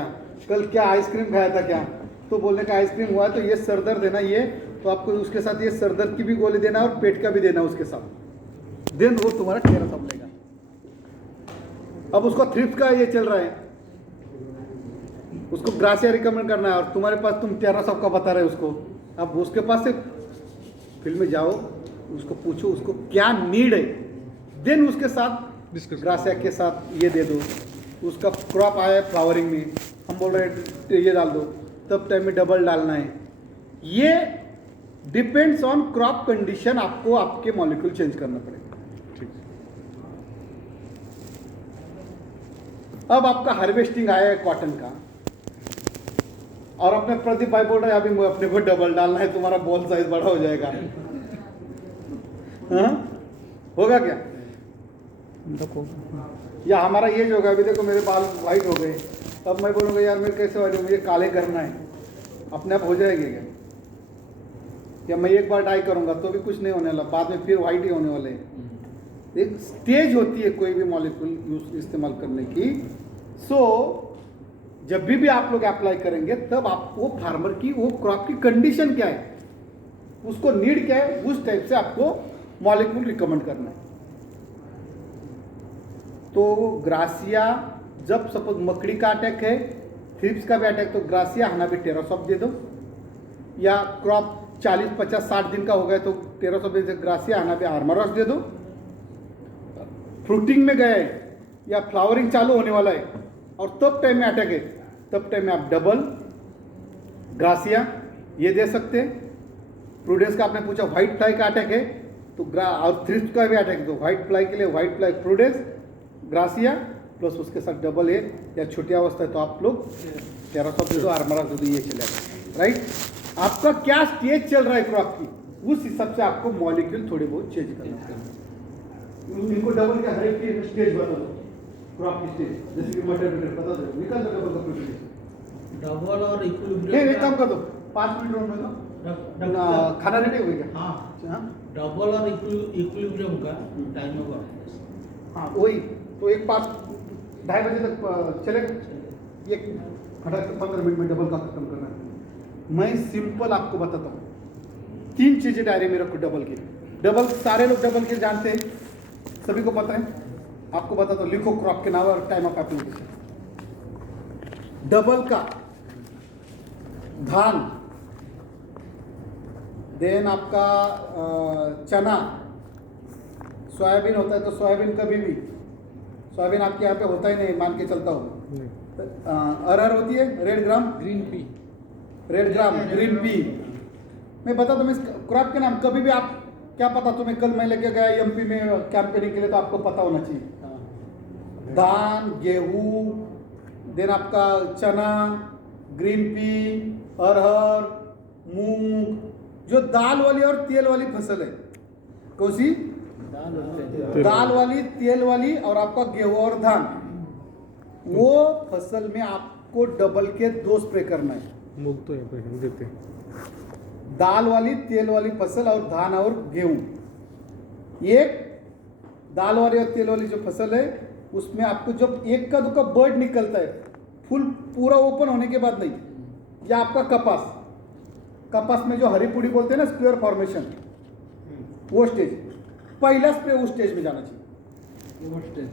कल क्या आइसक्रीम खाया था क्या, तो बोलने का आइसक्रीम हुआ है तो ये सर दर्द है ना, ये तो आपको उसके साथ ये सर दर्द की भी गोली देना है और पेट का भी देना है उसके साथ, देन वो तुम्हारा 1300 मिलेगा। अब उसको थ्रिप्स का ये चल रहा है, उसको ग्रासिया रिकमेंड करना है और तुम्हारे पास तुम 1300 का बता रहे हो उसको। अब उसके पास से फील्ड में जाओ, उसको पूछो उसको क्या नीड है, देन उसके साथ ग्रासिया के साथ ये दे दो। उसका क्रॉप आया है फ्लावरिंग में, हम बोल रहे हैं ये डाल दो, तब टाइम में डबल डालना है। ये डिपेंड्स ऑन क्रॉप कंडीशन, आपको आपके मॉलिक्यूल चेंज करना पड़ेगा। अब आपका हार्वेस्टिंग आया है कॉटन का और अपने प्रदीप भाई बोल रहे हैं अभी अपने को डबल डालना है, तुम्हारा बॉल साइज बड़ा हो जाएगा। हाँ? होगा क्या? या हमारा ये जो होगा, अभी देखो मेरे बाल वाइट हो गए, तब मैं बोलूँगा यार मेरे कैसे वाइट हो, मुझे काले करना है, अपने आप हो जाएंगे क्या? या मैं एक बार डाई करूँगा तो भी कुछ नहीं होने वाला, बाद में फिर वाइट ही होने वाले हैं। एक स्टेज होती है कोई भी मॉलिक्यूल यूज इस्तेमाल करने की। सो जब भी आप लोग अप्लाई करेंगे तब आपको फार्मर की वो क्रॉप की कंडीशन क्या है, उसको नीड क्या है, उस टाइप से आपको मॉलिक्यूल रिकमेंड करना है। तो ग्रासिया, जब सपोज मकड़ी का अटैक है, थ्रिप्स का भी अटैक, तो ग्रासिया हनाबी 1300 दे दो, या क्रॉप 40, 50, 60 दिन का हो गया तो 1300 दे दो, ग्रासिया हनाबी आर्मरस दे दो। फ्रूटिंग में गए या फ्लावरिंग चालू होने वाला है और तब टाइम में अटैक है तब टाइम में आप डबल, ग्रासिया ये दे सकते हैं। प्रूडेंस का आपने पूछा व्हाइट फ्लाई का अटैक है तो और थ्रिफ्ट का भी अटैक है, तो व्हाइट फ्लाई के लिए white fly prudence, gratia plus उसके साथ डबल है, या छोटी अवस्था है तो आप लोग टेरासॉप दे दो, आर्मरा दे दो, ये चलेगा। राइट, आपका क्या स्टेज चल रहा है क्रॉप की, उस हिसाब से आपको मॉलिक्यूल थोड़े बहुत चेंज करना है। इनको डबल का हर एक की स्टेज बता दो, क्रॉप की स्टेज, जैसे कि मटर बता दो, निकाल दो डबल का प्रोटीन। डबल और नहीं इक्विलिब्रियम एक काम कर दो, 5 मिनट और में दो, खाना रेडी हो गया। हाँ, डबल और इक्विलिब्रियम का टाइम होगा। हाँ वही तो एक 2:30 बजे तक चलेगा, एक घंटा 15 मिनट में डबल का खत्म करना है। मैं सिंपल आपको बताता हूँ, 3 चीजें डायरी में रखो डबल की। डबल सारे लोग डबल के जानते हैं, सभी को पता है, आपको बताता हूँ, लिखो क्रॉप के नाम और टाइम ऑफ एप्लीकेशन। डबल का धान, देन आपका चना, सोयाबीन होता है तो सोयाबीन कभी भी, सोयाबीन आपके यहाँ पे होता ही नहीं, मान के चलता हूँ। अरहर होती है, रेड ग्राम, ग्रीन पी, रेड ग्राम, ग्रीन पी। मैं बताता हूँ इस क्रॉप के नाम, कभी भी आप क्या पता, तुम्हें कल मैं लेके गया एमपी में कैंपेनिंग के लिए तो आपको पता होना चाहिए। धान, गेहूँ, देन आपका चना, ग्रीन पी, अरहर, मूंग, जो दाल वाली और तेल वाली फसल है, कौन सी? दाल वाली, तेल वाली, और आपका गेहूं और धान, वो फसल में आपको डबल के 2 स्प्रे करना है। मूंग तो यहाँ पे हम देते हैं। दाल वाली, तेल वाली फसल और धान और गेहूं, एक दाल वाली और तेल वाली जो फसल है उसमें आपको जब एक का 2 का बर्ड निकलता है, फुल पूरा ओपन होने के बाद नहीं, या आपका कपास, कपास में जो हरी पूड़ी बोलते हैं ना, स्क्वायर फॉर्मेशन, वो स्टेज, पहला स्प्रे उस स्टेज में जाना चाहिए। वो स्टेज,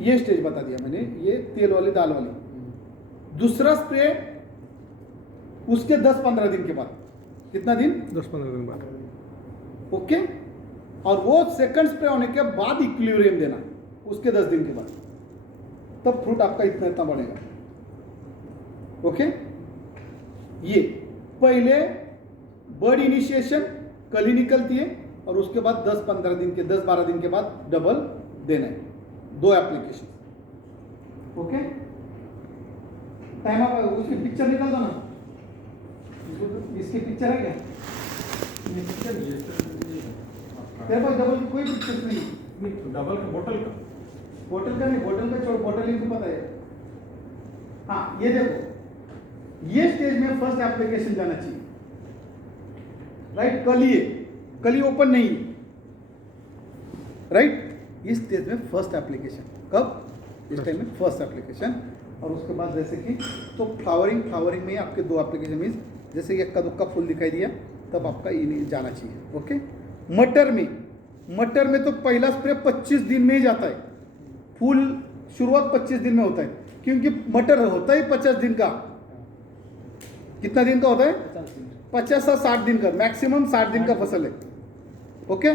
ये स्टेज बता दिया मैंने, ये तेल वाली, दाल वाली। दूसरा स्प्रे उसके 10-15 दिन के बाद, कितना दिन? 10-15 दिन बाद। ओके, और वो सेकंड स्प्रे होने के बाद इक्विलिब्रियम देना, उसके 10 दिन के बाद, तब फ्रूट आपका इतना इतना बढ़ेगा। ओके, ये पहले बर्ड इनिशिएशन कली निकलती है, और उसके बाद 10-15 दिन के, 10-12 दिन के बाद डबल देना है, 2 एप्लीकेशन। ओके, टाइम आप उसकी पिक्चर निकाल दो ना, इसकी पिक्चर है क्या? ये पिक्चर तेरे पास डबल की कोई पिक्चर नहीं? डबल का बोतल का, बोतल का नहीं, बोतल का छोड़, बोतल इनको पता है। हाँ ये देखो, ये स्टेज में फर्स्ट एप्लीकेशन जाना चाहिए। राइट, कली ओपन नहीं, राइट, इस स्टेज में फर्स्ट एप्लीकेशन, कब? इस टाइम में फर्स्ट एप्लीकेशन। और उसके बाद जैसे कि तो फ्लावरिंग में आपके 2 एप्लीकेशन मीन्स, जैसे कि एक्का दुक्का फूल दिखाई दिया तब आपका ये जाना चाहिए। ओके, मटर में तो पहला स्प्रे 25 दिन में ही जाता है, फूल शुरुआत 25 दिन में होता है, क्योंकि मटर होता ही 50 दिन का। कितना दिन का होता है? 50 से 60 दिन का, मैक्सिमम 60 दिन का फसल है। ओके,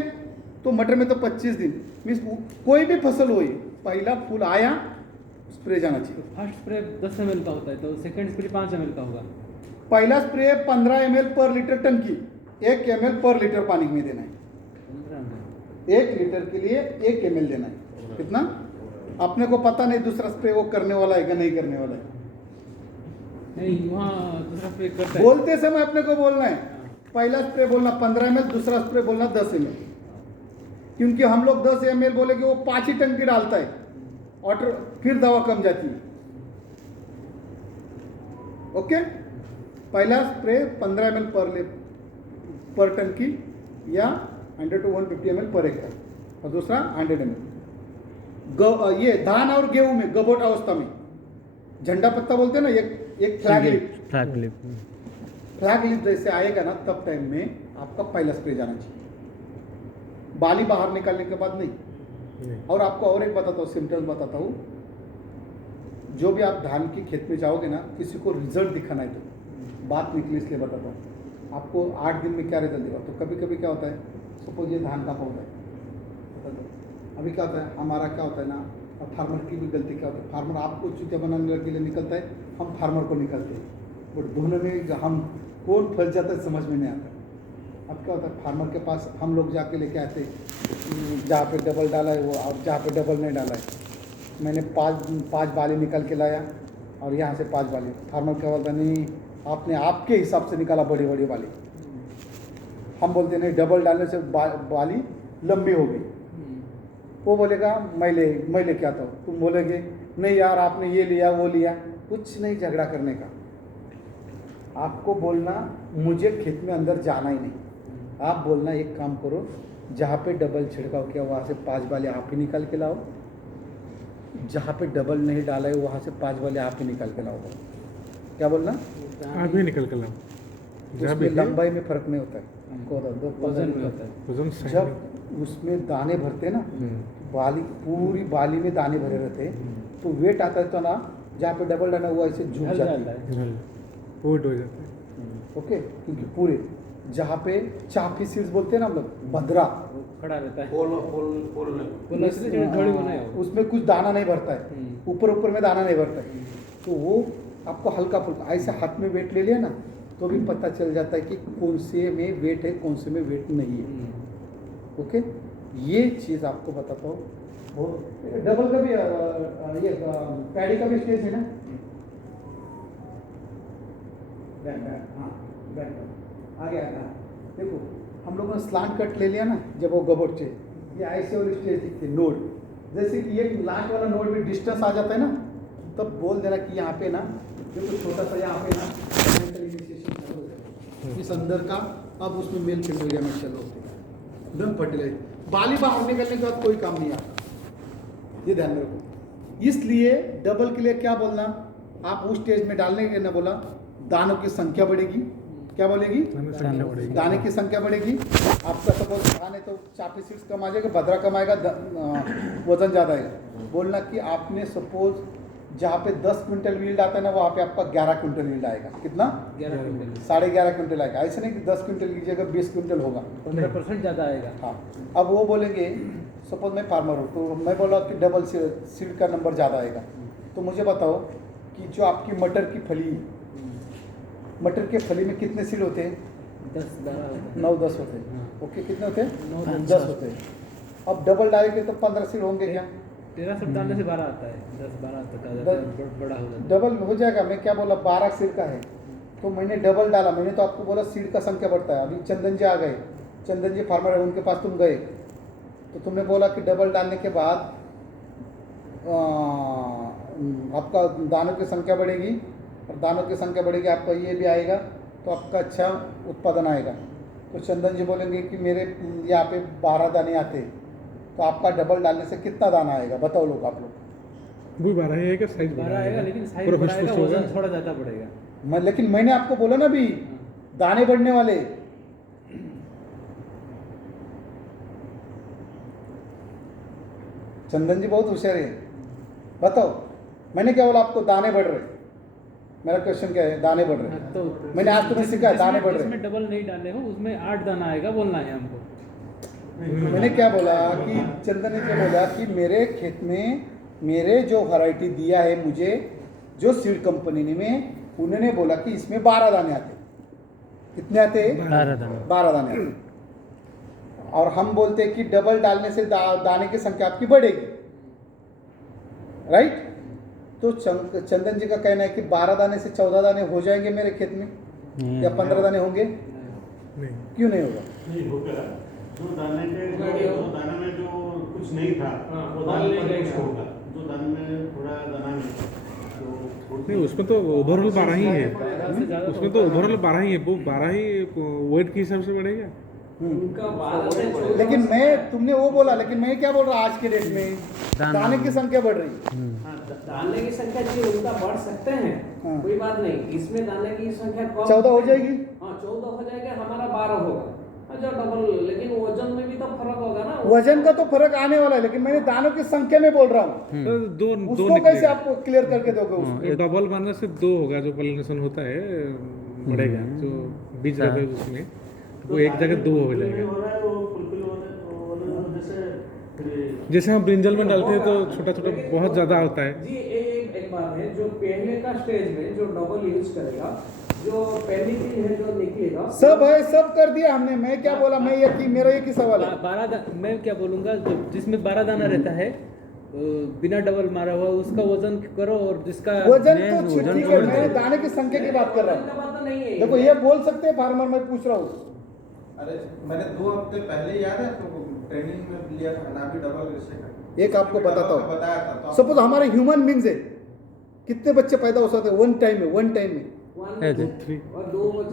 तो मटर में तो 25 दिन मीन्स कोई भी फसल हो, पहला फूल आया स्प्रे जाना चाहिए। फर्स्ट स्प्रे 10 ml का होता है, तो सेकंड स्प्रे 5 ml का होगा। पहला स्प्रे 15 ml पर लीटर टंकी, 1 ml पर लीटर पानी में देना है। 1 लीटर के लिए 1 ml देना है। कितना? अपने को पता नहीं दूसरा स्प्रे वो करने वाला है कि नहीं करने वाला है, नहीं वहाँ दूसरा स्प्रे करता है। बोलते समय अपने को बोलना है, पहला स्प्रे बोलना 15 ml, दूसरा स्प्रे बोलना 10 ml, क्योंकि हम लोग 10 ml बोले कि वो 5 ही टंकी डालता है और फिर दवा कम जाती है। ओके, पहला स्प्रे 15 ml पर टंकी या 100 to 150 ml पर एकड़, और दूसरा 100 ml। ये धान और गेहूं में गबोट अवस्था में झंडा पत्ता बोलते हैं ना, एक फ्लैग लिप, फ्लैग लिप जैसे आएगा ना, तब टाइम में आपका पहला स्प्रे जाना चाहिए, बाली बाहर निकालने के बाद नहीं। और आपको और एक बताता हूँ, सिम्टम्स बताता हूँ, जो भी आप धान की खेत में जाओगे ना, किसी को रिजल्ट दिखाना है तो बात निकली इसलिए बताता हूँ आपको, 8 दिन में क्या रिजल्ट देगा। तो कभी कभी क्या होता है, सपोज ये धान का पौधा है, अभी क्या होता है हमारा, क्या होता है ना, और फार्मर की भी गलती क्या होती है, फार्मर आपको चूतिया बनाने के लिए निकलता है, हम फार्मर को निकलते हैं, बट दोनों में हम कौन फंस जाता है समझ में नहीं आता। अब क्या होता है, फार्मर के पास हम लोग जाके लेके आते हैं, जहाँ पे डबल डाला है वो, और जहाँ पे डबल नहीं डाला है, मैंने पाँच बाली निकल के लाया और यहाँ से 5 बाली, फार्मर क्या बोलता नहीं आपने आपके हिसाब से निकाला बड़ी बड़ी बाली। हम बोलते नहीं डबल डालने से बाली लंबी हो गई, वो बोलेगा मैं लेके आता हूँ, तुम बोलेगे नहीं यार आपने ये लिया वो लिया, कुछ नहीं झगड़ा करने का। आपको बोलना मुझे खेत में अंदर जाना ही नहीं, आप बोलना एक काम करो, जहाँ पे डबल छिड़काव किया वहाँ से 5 बाले आप ही निकाल के लाओ, जहाँ पे डबल नहीं डाला है वहाँ से 5 बाले आप ही निकाल के लाओ। क्या बोलना, आप ही निकल कर लाओ, जहाँ भी उसमें लंबाई में फर्क नहीं होता है, आपको बता दो वजन में होता है। वजन सही जब उसमें दाने भरते ना, बाली पूरी बाली में दाने भरे रहते हैं, तो वेट आता है तो ना जहाँ पे डबल डालना हुआ ऐसे झुक ढल जाता जाता है। है। वेट हो जाता है। ओके, क्योंकि पूरे जहाँ पे चाफी सीड्स बोलते हैं ना हम लोग, भद्रा, वो खड़ा रहता है। फूल वो नस्ली जो थोड़ी बनाया हो। उसमें कुछ दाना नहीं भरता है, ऊपर में दाना नहीं भरता है, तो वो आपको हल्का फुल्का ऐसे हाथ में वेट ले लिया ना तो भी पता चल जाता है कि कौन से में वेट है कौन से में वेट नहीं है। ओके, ये चीज़ आपको बताता हूँ। वो डबल का भी ये पैडी का भी स्टेज है ना, हाँ आगे आता है। देखो हम लोगों ने स्लांट कट ले लिया ना, जब वो गबोट से ये ऐसे वाली स्टेज दिखती है नोड, जैसे कि ये लास्ट वाला नोड में डिस्टेंस आ जाता है ना, तब बोल देना कि यहाँ पे ना देखो छोटा सा यहाँ पे ना मेंटल इनिशिएशन चालू हो जाएगा इस अंदर का। अब उसमें मेल फीमेल गैमेट चालू होते हैं, एकदम फर्टिलाइज। बाली बाहर निकलने के बाद कोई काम नहीं आता, ये ध्यान में रखो। इसलिए डबल के लिए क्या बोलना, आप उस स्टेज में डालने के लिए ना बोला, दानों की संख्या बढ़ेगी। क्या बोलेगी, दाने की संख्या बढ़ेगी। आपका सपोज धान है तो चापी सीड्स कम आ जाएगा, भद्रा कम आएगा, वजन ज़्यादा आएगा। बोलना कि आपने सपोज जहाँ पे 10 क्विंटल यील्ड आता है ना, वहाँ पे आपका 11 क्विंटल यील्ड आएगा। कितना, 11 क्विंटल, 11.5 क्विंटल आएगा। ऐसे नहीं कि 10 क्विंटल लीजिएगा 20 क्विंटल होगा, 15% ज़्यादा आएगा। हाँ। अब वो बोलेंगे सपोज मैं फार्मर हूँ तो मैं बोला कि डबल सीड का नंबर ज़्यादा आएगा, तो मुझे बताओ कि जो आपकी मटर की फली, मटर के फली में कितने सीड होते हैं, 10-12 9-10 होते हैं। हाँ। ओके, कितने होते हैं, 9-10 10 होते हैं। अब डबल डालेंगे तो 15 सीड होंगे क्या, 13 सब डालने से 12 आता है, 10-12 तक आ जाता है, बड़ा हो जाता है। डबल हो जाएगा। मैं क्या बोला, 12 सीड का है तो मैंने डबल डाला। मैंने तो आपको बोला सीड का संख्या बढ़ता है। अभी चंदन जी आ गए, चंदन जी फार्मर है, उनके पास तुम गए तो तुमने बोला कि डबल डालने के बाद आपका दानों की संख्या बढ़ेगी, और दानों की संख्या बढ़ेगी, आपका ये भी आएगा तो आपका अच्छा उत्पादन आएगा। तो चंदन जी बोलेंगे कि मेरे यहाँ पे 12 दाने आते हैं, तो आपका डबल डालने से कितना दाना आएगा, बताओ लोग, आप लोग। वो 12 है क्या, साइज 12 आएगा, लेकिन साइज पूरा बढ़ाएगा, हुश-हुश होगा। वजन थोड़ा ज़्यादा बढ़ेगा। लेकिन मैंने आपको बोला ना भी, दाने बढ़ने वाले। चंदन जी बहुत होशियार है, बताओ मैंने क्या बोला आपको, दाने बढ़ रहे। मेरा क्वेश्चन क्या है, दाने बढ़ रहे। हाँ, तो मैंने आज तुम्हें सिखाया दाने बढ़ रहे। जिसमें डबल नहीं डाले हो उसमें 8 दाना आएगा, बोलना है हमको। मैंने क्या बोला कि चंदन ने क्या बोला कि मेरे खेत में मेरे जो वैरायटी दिया है मुझे, जो सीड कंपनी ने में, उन्होंने बोला कि इसमें 12 दाने आते। कितने आते, 12 दाने आते। और हम बोलते हैं कि डबल डालने से दाने की संख्या आपकी बढ़ेगी, राइट। तो चंदन जी का कहना है कि 12 दाने से 14 दाने हो जाएंगे मेरे खेत में, या 15 दाने होंगे, नहीं, क्यों नहीं होगा। नहीं होगा, जो दाने में जो कुछ नहीं था वो दाने पर कुछ होगा, जो दाने में थोड़ा दाना नहीं, उसमें तो ओवरऑल 12 ही है, से ज़्यादा उसमें तो ओवरऑल 12 ही है, वो 12 ही वेट के हिसाब से बढ़ेगा। लेकिन मैं, तुमने वो बोला, लेकिन मैं क्या बोल रहा आज के डेट में दाने की संख्या बढ़ रही है। दाने की संख्या जी उनका बढ़ सकते हैं, हाँ। कोई बात नहीं, इसमें दाने की संख्या कम 14 हो जाएगी। हाँ 14 हो जाएगा, हमारा 12 होगा। अच्छा डबल, लेकिन वजन में भी तो फर्क होगा ना। वजन का तो फर्क आने वाला है, लेकिन मैंने दानों की संख्या में बोल रहा हूँ। तो दो उसको कैसे आपको क्लियर करके दोगे उसको? डबल बनने से 2 होगा, जो पॉलिनेशन होता है बढ़ेगा, जो बीज रहता है उसमें वो एक जगह 2 हो जाएगा। हो रहा है, वो फुलफिल होने जैसे जैसे हम ब्रिंजल में डालते हैं तो छोटा छोटा बहुत ज़्यादा होता है। जी एक बात है, जो पहले का स्टेज में जो डबल यूज करेगा, जो पहली चीज है जो निकलेगा सब है, सब कर दिया हमने। मैं क्या बोला, मैं ये कि मेरा एक ही सवाल है। मैं क्या बोलूँगा, जिसमें 12 दाना रहता है बिना डबल मारा हुआ, उसका वजन करो। और जिसका वजन तो ठीक है, मैं दाने की संख्या की बात कर रहा हूँ। बात तो नहीं है। देखो ये बोल सकते हैं फार्मर, मैं पूछ रहा हूँ। अरे मैंने 2 हफ्ते पहले याद है तो ट्रेनिंग में लिया था ना, भी डबल रेशे का। एक आपको बताता हूँ, बताया था तो सपोज हमारे ह्यूमन बींग्स है, कितने बच्चे पैदा हो सकते हैं वन टाइम में? और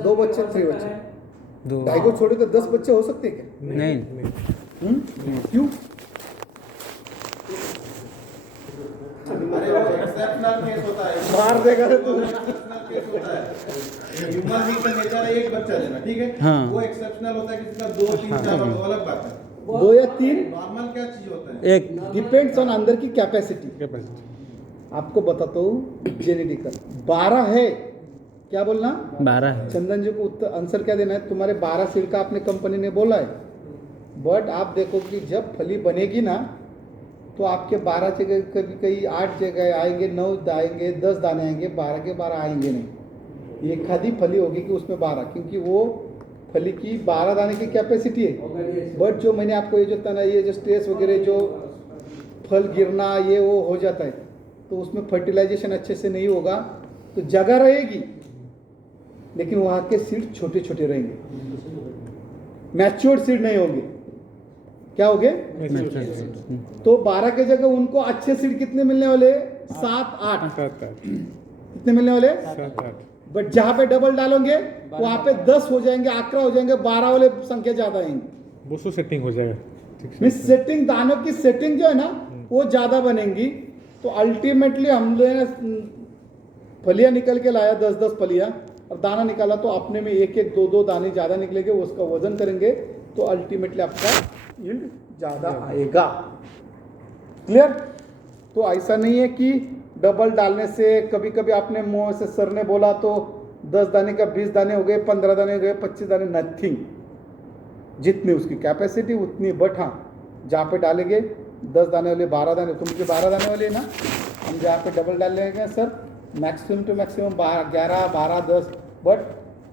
दो बच्चे, 3 बच्चे। दो ढाई को छोड़े तो 10 बच्चे हो सकते हैं क्या? नहीं क्यों? अरे वो एक्सेप्शनल केस होता है, मार देगा रे तू। एक्सेप्शनल केस होता है। ह्यूमन बीइंग का नेचर है एक बच्चा लेना, ठीक है। हाँ। वो एक्सेप्शनल होता है, किसी का 2 3 4 वो अलग बात है। 2 या 3 नॉर्मल क्या चीज होता है? एक डिपेंड्स ऑन अंदर की कैपेसिटी। कैपेसिटी आपको बताता हूँ जेनेटिकल 12 है, क्या बोलना? 12 है। चंदन जी को उत्तर आंसर क्या देना है? तुम्हारे 12 सीड का आपने कंपनी ने बोला है, बट आप देखो कि जब फली बनेगी ना तो आपके 12 जगह कभी कहीं 8 जगह आएंगे, 9 आएंगे, 10 दाने आएंगे, 12 के 12 आएंगे नहीं। एक आधी फली होगी कि उसमें 12, क्योंकि वो फली की 12 दाने की कैपेसिटी है। बट जो मैंने आपको ये जो तना, ये जो स्ट्रेस वगैरह, जो फल गिरना, ये वो हो जाता है, तो उसमें फर्टिलाइजेशन अच्छे से नहीं होगा, तो जगह रहेगी लेकिन वहाँ के सीड छोटे छोटे रहेंगे, मैच्योर्ड सीड नहीं होंगे। क्या हो गए? तो 12 के जगह उनको अच्छे सीड कितने मिलने वाले? 7 8। 7 8 कितने मिलने वाले? 7 8। बट जहाँ पे डबल डालोगे वहाँ पे 10 हो जाएंगे, 11 हो जाएंगे, 12 वाले संख्या ज्यादा आएंगे। वो तो सेटिंग हो जाएगा, ठीक से। मीन्स सेटिंग, दानों की सेटिंग जो है ना वो ज्यादा बनेंगी। तो अल्टीमेटली हमने फलियां निकल के लाया 10-10 फलियां और दाना निकाला, तो अपने में 1-1 2-2 दाने ज़्यादा निकलेंगे, उसका वजन करेंगे तो अल्टीमेटली आपका यील्ड ज़्यादा आएगा। क्लियर? तो ऐसा नहीं है कि डबल डालने से, कभी कभी आपने मुँह से सर ने बोला तो 10 दाने का 20 दाने हो गए, 15 दाने हो गए, 25 दाने, नथिंग। जितनी उसकी कैपेसिटी उतनी। बट हाँ, जहाँ पे डालेंगे 10 दाने वाले 12 दाने, तो मुझे 12 दाने वाले ना, हम जहाँ पे डबल डाल लेंगे sir maximum to maximum 11 12 10। But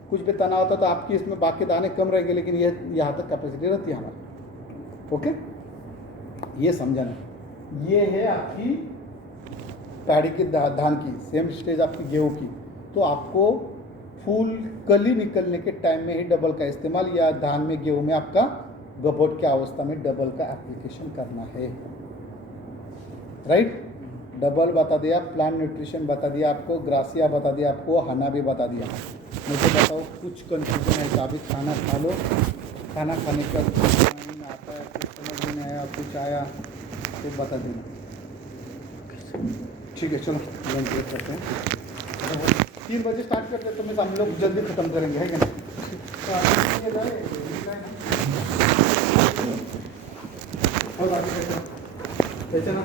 कुछ भी तना होता तो आपकी इसमें बाकी दाने कम रहेंगे, लेकिन ये यहाँ तक कैपेसिटी रहती है हमारी। ओके, ये समझाना। ये है आपकी पैडी की धान की सेम स्टेज आपकी गेहूँ की। तो आपको फूल कली निकलने के टाइम में ही डबल का इस्तेमाल, या धान में गेहूँ में आपका गबोट के अवस्था में डबल का एप्लीकेशन करना है। राइट? डबल बता दिया, प्लांट न्यूट्रिशन बता दिया आपको, ग्रासिया बता दिया आपको, हना भी बता दिया। मुझे बताओ कुछ कंफ्यूजन है? अभी खाना खा लो, खाना खाने का नहीं आता है, कुछ समझ में नहीं आया, कुछ आया तो बता देना। ठीक है, चलो लंच ब्रेक करते हैं। 3 बजे स्टार्ट करते हैं, तो मैं हम लोग जल्दी ख़त्म करेंगे, है क्या नहीं? तो आगे जाए और आगे कैसे ना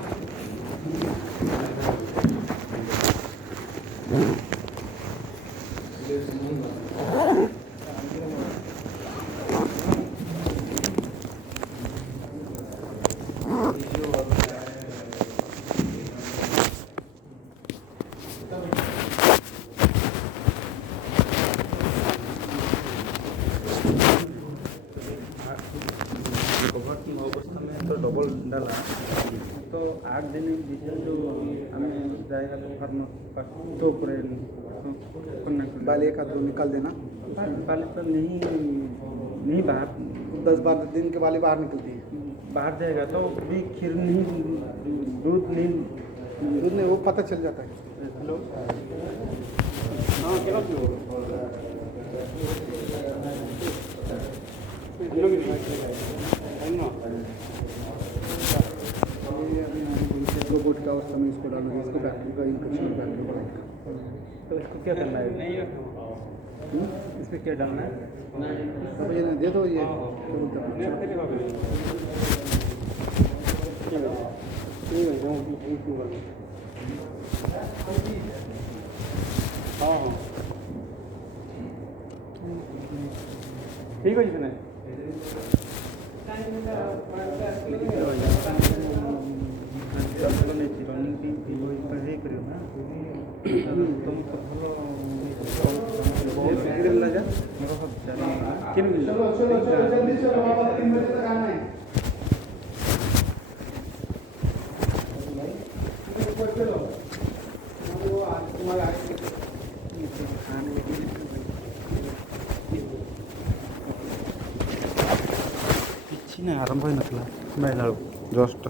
अवस्था में तो डबल डाला, तो 8 दिन भीतर जो हमें जाएगा तो फार्मर तो बाल एक आध निकाल देना। बाल तो नहीं बाहर 10-12 दिन के बाल बाहर निकलती है। बाहर जाएगा तो भी खीर नहीं, दूध नहीं, वो पता चल जाता है। हेलो, हाँ, क्या रोबोट का अवस्था में इसको डालना है, इसको बैटरी का इन्फेक्शन बैटरी बढ़ाएगा। तो इसको क्या करना है? इसमें क्या डालना है? अब ये दे दो, ये हाँ ठीक है जी। ରନିଂ ହେଇପାରିବ ନା ତୁମକୁ ଭଲ ଲାଗା चलो चलो चलो जल्दी चलो बाबा 3 बजे तक आना है चलो वो आज तुम्हारा କିଛି ନାହିଁ ଆରମ୍ଭ ହେଇନଥିଲା ମେଳ ବେଳକୁ ଜଷ୍ଟ